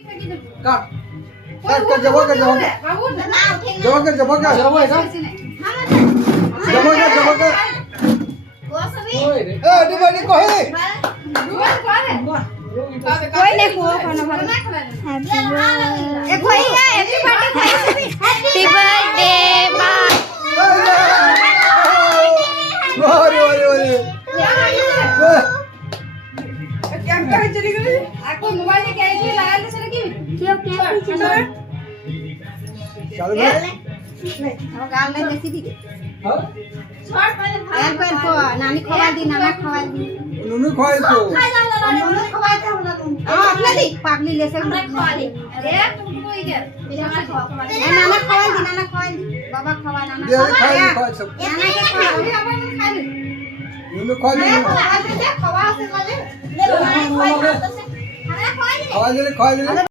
কাট কাট কাট জবা কাট জবা জবা কাট জবা কাট জবা কাট জবা কাট এ ডিবানি কহে कोई नहीं को खाना वाला ए कोई ना हैप्पी बर्थडे हैप्पी बर्थडे मां ओरे ओरे ओरे কেন কাজ চলে গেল এখন মোবাইলে কে আইছে লাগালে সেটা কি क्यों क्या চল ভাই हम गाल नहीं देसी थी হ্যাঁ ছড় পরে एक बार को नानी खवा दी नाना खवा दी নুনু খাই তো नाना खवा दे हां अपना दी पागली ले से আমরা খাওয়ালি আরে তুমি কই গেল আমরা খাওয়া नाना खवा दी बाबा खवा नाना দে খাই খাই সব नाना के खवा আমি আবার খাইলি নুনু খাই দিন খাওয়া আছে বলে লে খাওয়া আছে আমরা খাওয়ালি খাই দিলে